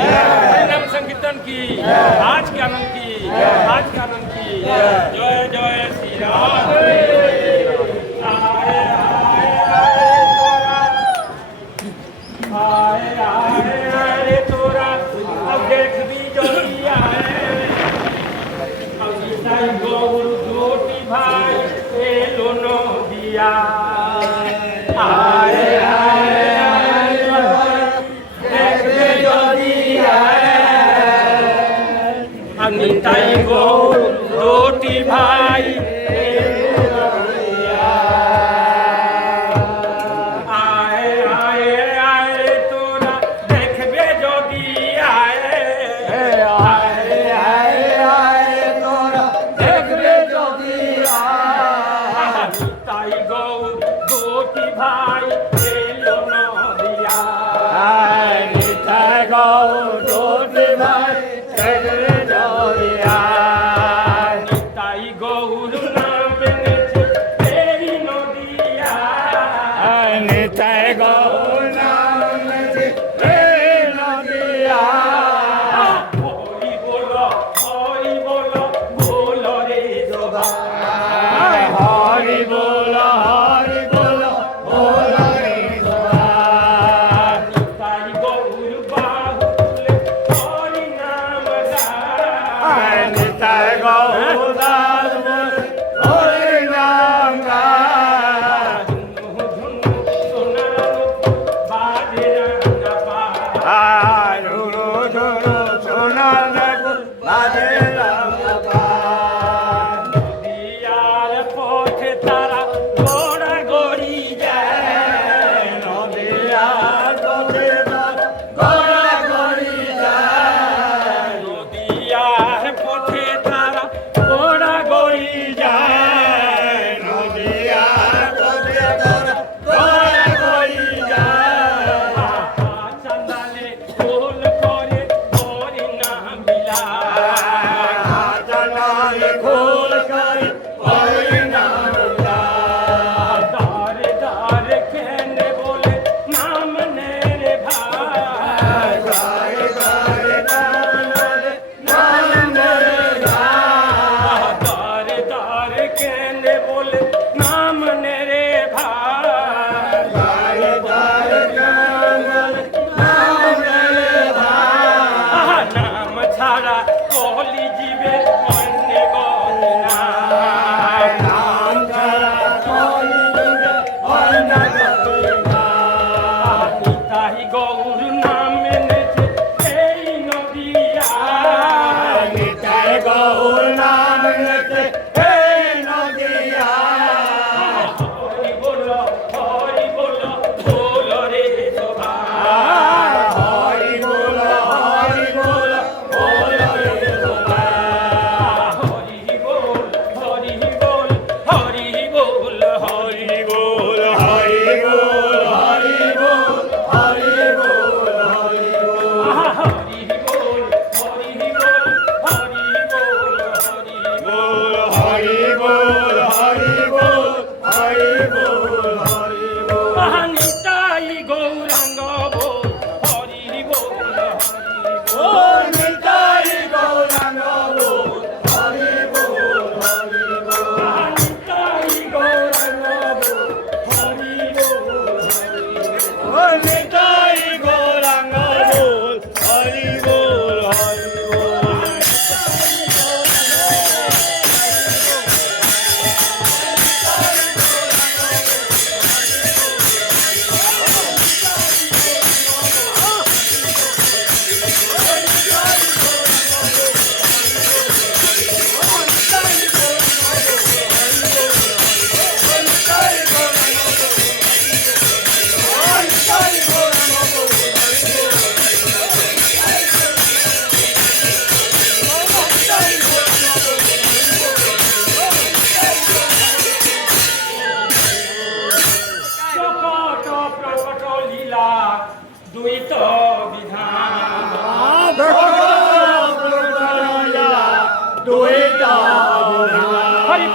हरिनाम संकीर्तन की, आज के आनंद की, आज के आनंद की। जय जय श्री राम। आए आए आए तोरा अब देख भी जो आए अब गौर जोटी भाई लोनो दिया आए आए देख भी जो अनिताई गौर जोटी भाई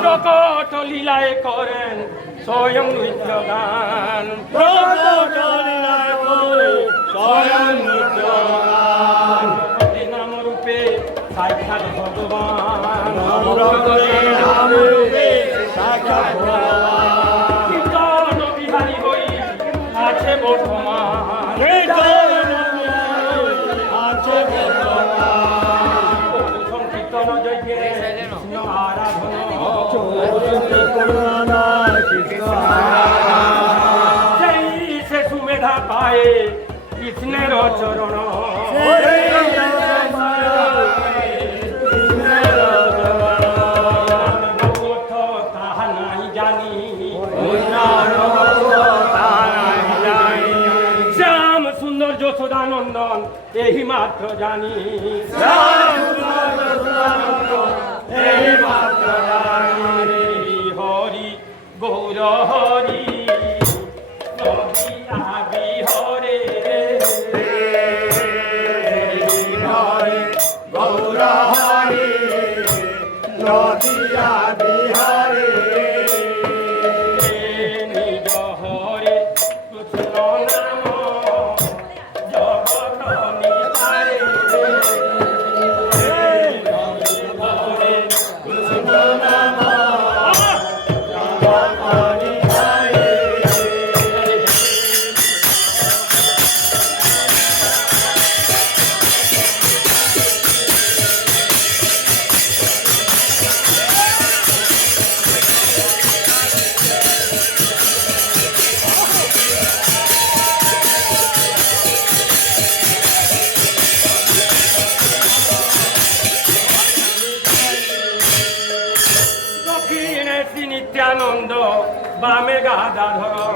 প্রকট লীলায় করেন স্বয়ং নৃত্য গান, প্রকট লীলায় করেন স্বয়ং নৃত্য গান। ভগবান কীর্তন বিহারী হই আছে বর্তমান সংকীর্তন যজ্ঞে আরাধনা সেই সে সুমেধা পায়ে কৃষ্ণের চরণ তাহা নাই জানি শ্যাম সুন্দর যশোদানন্দন এই মাত্র জানি হরি গৌর হরি বিহরে গৌর হরে নদিয়া বিহারে নিজ হরে কৃষ্ণ নাম জগত নিতারে হরে কৃষ্ণ নাম জগত নিতারে দক্ষিণে শ্রী নিত্যানন্দ বামে গাদাধর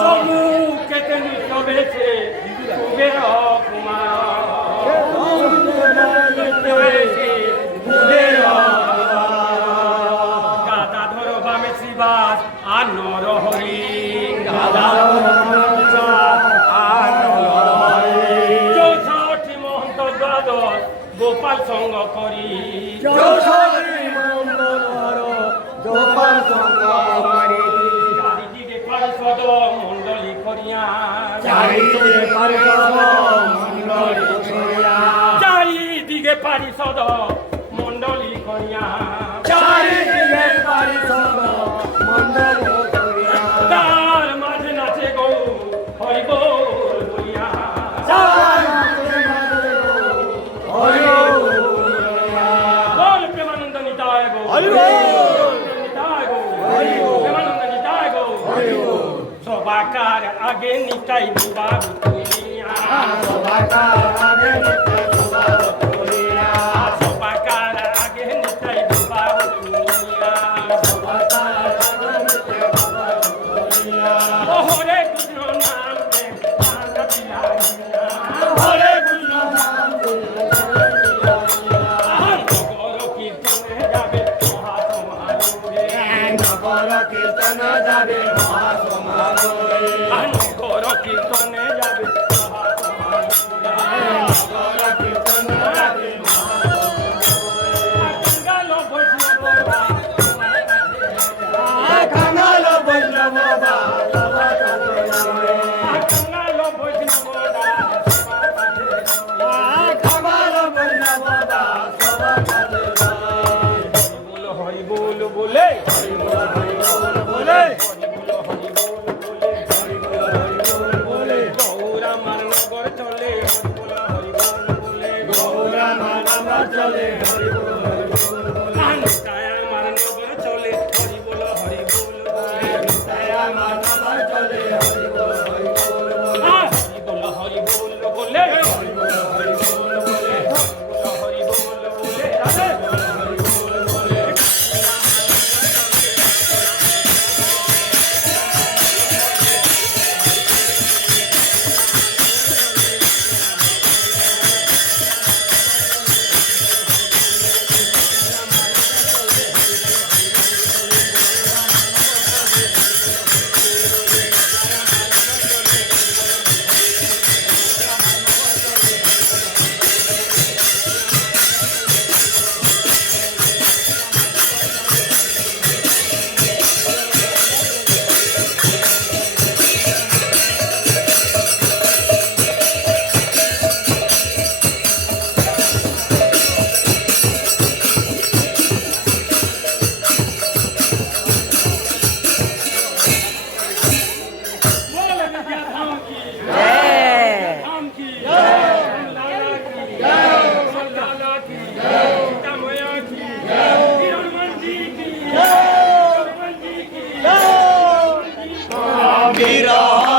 সম্মুখেতে নিত্যবেছে কুবের গাদাধর বামে শ্রীবাস আর নর হরি চৌষট্টি মহন্ত দ্বাদশ গোপাল সঙ্গ করি চারিদিকে পার্ষদ মণ্ডলী করিয়া চারিদিকে পারিষদ মণ্ডলী করিয়া তার মাঝে নাচে গৌ হরিবোল বলিয়া বল প্রেমানন্দ নিতায় গো নিতায় গো প্রেমানন্দ নিতায় গো সবাকার আগে নিতাই দুবার তুলিয়া সবাকার আগে নিতাই দুবার তুলিয়া হরে কৃষ্ণ নাম হরে কৃষ্ণ নাম কীর্তনে যাবে মহাসমারোহে কীর্তন যাবে মহাসমারোহে নগর কীর্তনে যাবে কীর্তন যাবে গঙ্গাল বৈষ্ণব কাঙাল বৈষ্ণব গঙ্গাল বৈষ্ণব কাঙাল বৈষ্ণব বল হরি বল বলে বলে বলে গৌরা মার নগর চলে হরি বল বলে গৌরা মানব চলে নিতায়া মার নগর চলে হরি বল বলে দয়া মানব চলে হরি বল হরি বল বলে হরি বল বলে রাধে বিরহ